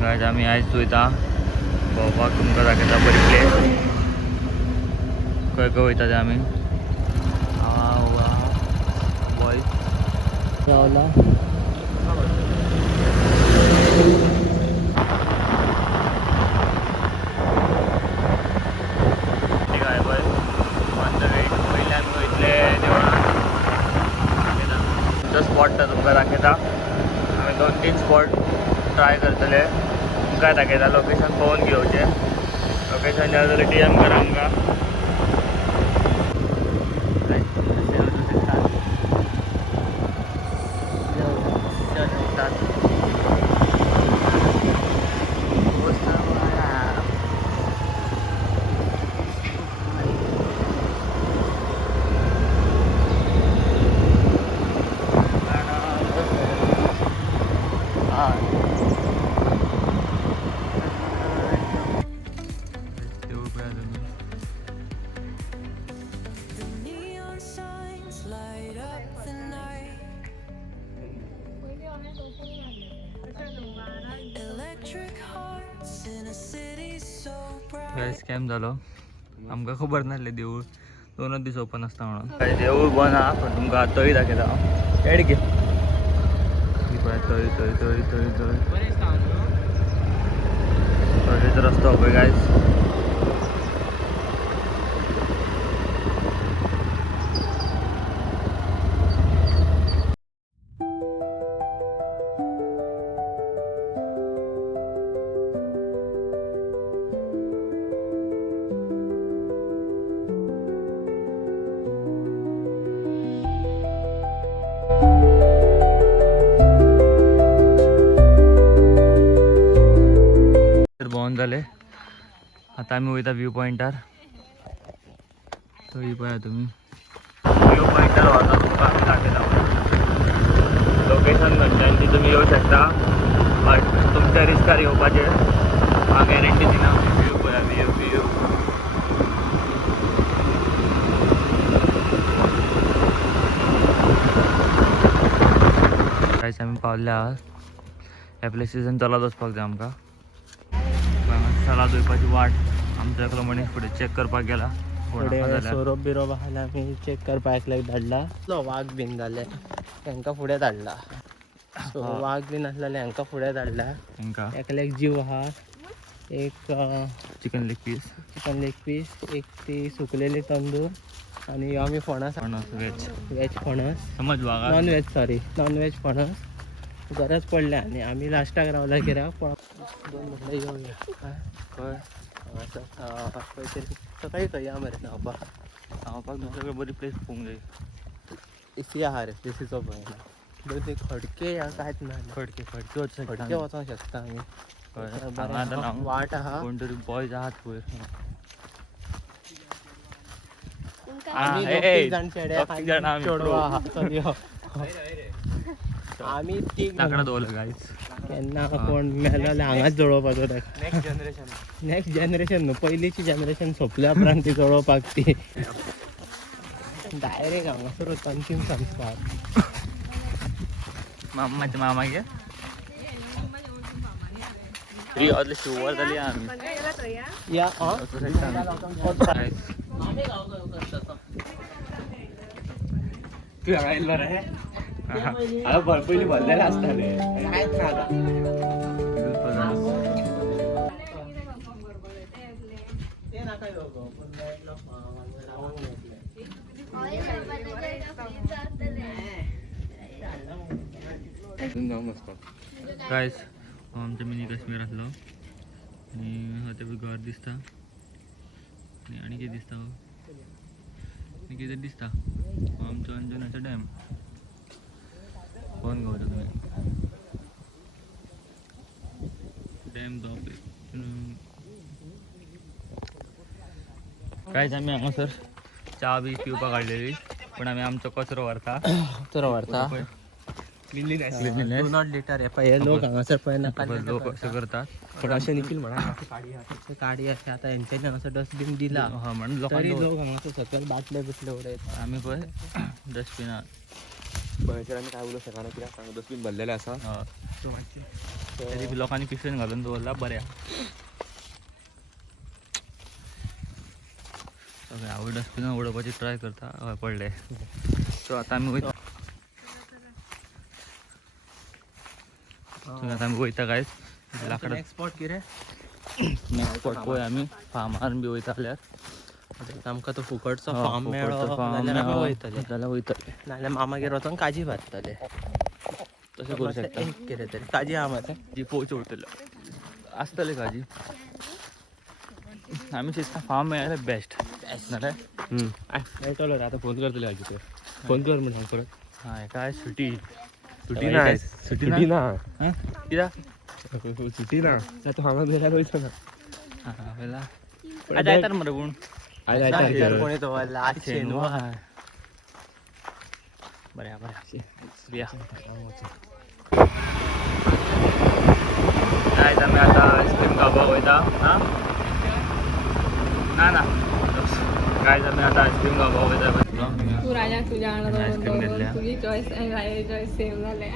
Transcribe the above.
Guys आम्ही आयज वयता बाबा तुमकां दाखयता बरी प्लेस खंय खंय वयता ते आमी बॉयज रावला काय पळय पयलीं आमी वयतले देवळान तो स्पॉट तुमकां दाखयता आमी 2-3 स्पॉट ट्राय करतले तुमकां दाखयता लोकेशन पळोवन घेवचें लोकेशन जाय जाल्यार DM करा आमकां स्कॅम जालो आमकां खबर नासलें देवूळ 2 दीस ओपन आसता म्हणून देवूळ बंद आहा पण तुमकां थंय दाखयता हांव एड घे थंयचो रस्तो पळय गायज बंद जाले आता आम्ही वयता व्यू पॉइंटार थंय पळया तुमी व्यू पॉइंटार वता तुमकां आमी दाखयता लोकेशन खंयच्यान ती तुमी येवं शकता बट तुमच्या रिस्कार येवपाचें हांव गॅरंटी दिना व्यू पळया व्यू कांयच आमी पावल्ले आहात ह्या प्लेसीसान चलत वचपाक जाय आमकां सलाद वयपाची वाट आमचो एकलो मनीस फुडें चॅक करपाक गेला फुडें सोरोप बिरोप आसल्यार आमी चॅक करपाक एकल्याक धाडला वाघ बीन जाले तांकां फुडें धाडला सो वाघ बीन आसलेले हांकां फुडें धाडला तांकां एकल्याक जीव आहा एक चिकन लेग पीस एक ती सुकलेली तंदूर आणि आमी फणस वेज फणस समज वाघ नॉन वेज फणस गरज पडल्या आणि आमी लास्टाक रावला कित्याक 2 म्हणल्यार येवया खंय खंय तरी सकाळी खंय या मरे न्हांवपाक दुसरे बरी प्लेस पळोवंक जाय इसी आहा रे प्लेसीचो पळय ते खडके या कांयच ना खडके वचोंक शकता आमी वाट आहा कोण तरी बॉयज आहात पळय आमी तीग लाकडा दवरलं गायज केन्ना कोण मेलो जाल्यार हांगाच जळोवपाचो ताका नेक्स्ट जनरेशन न्हू पयलींची जनरेशन सोंपल्या उपरांत ती जळोवपाक ती डायरेक्ट हांगासरूच अंतीम संस्कार मामाचे मामा गे ही शिवर जाली आमी या तू हांगा येयल्लो रे हांगा पयलीं भरलेलें आसतालें कांयच नाका गायज आमच्या मिनी काश्मीर आसलो आनी हा ते घर दिसता आनी कितें दिसता आनी कितें दिसता आमचो अंजनाचो डॅम फोन घेवता तुमी डॅम तो कांयच आमी हांगासर च्या बी पिवपाक हाडलेली पूण आमी आमचो कचरो व्हरता डू नॉट लिटर हे लोक हांगासर पळय नाका लोक अशें करतात पण अशें निखील म्हणा काडी अशें आतां हेंच्यांनी हांगासर डस्टबीन दिला म्हणून तरी लोक हांगासर सकयल बाटले बिटले उडयतात आमी पळय डस्टबिनां आम्ही काय बोलू शकणार किंवा सांगू डस्टबिन भरलेला असा तरी बी लोकांनी पिशवेन घालून दवरला बऱ्या सगळे आवड डस्टबिन उडोवपाची ट्राय करता हय पडले सो आता आमी वयता आता आमी वयता गायज लाकडा एक्सपोर्ट किरे नेक्स्ट स्पॉट पळय आमी फार्मार बी वयता जाल्यार आमकां तो फुकटचो हो, फार्म मेळ्ळो फुकटचो farm जाल्यार आमी मेळ्ळो, वयतले जाल्यार वयतले नाल्यार मामागेर वचोन काजी भाजतले तशें करूं शकता एक कितें तरी काजी आहा मरे जी पोवचे उरतले आसतले काजी आमी चिंतता फार्म मेळ्ळ्यार बेस्ट नाल्यार मेळटलो रे आतां फोन करतले हाजी ते फोन कर म्हण सांग परत हय काय सुटी सुटी ना सुटी ना हं? कित्याक सुटी ना आतां हांगा गेल्यार वयचो ना हां पयला आज आयतार मरे पूण आयज तर आयतार कोणी दवरला आज शेनवार हय बरें बरें या गायज आमी आतां आयस्क्रीम खावपाक वयता ना ना ना गायज आमी आतां आयस्क्रीम खावपाक वयता तू राजा तुझ्या आयस्क्रीम घेतल्या तुझी चॉईस चॉईस सेम झाले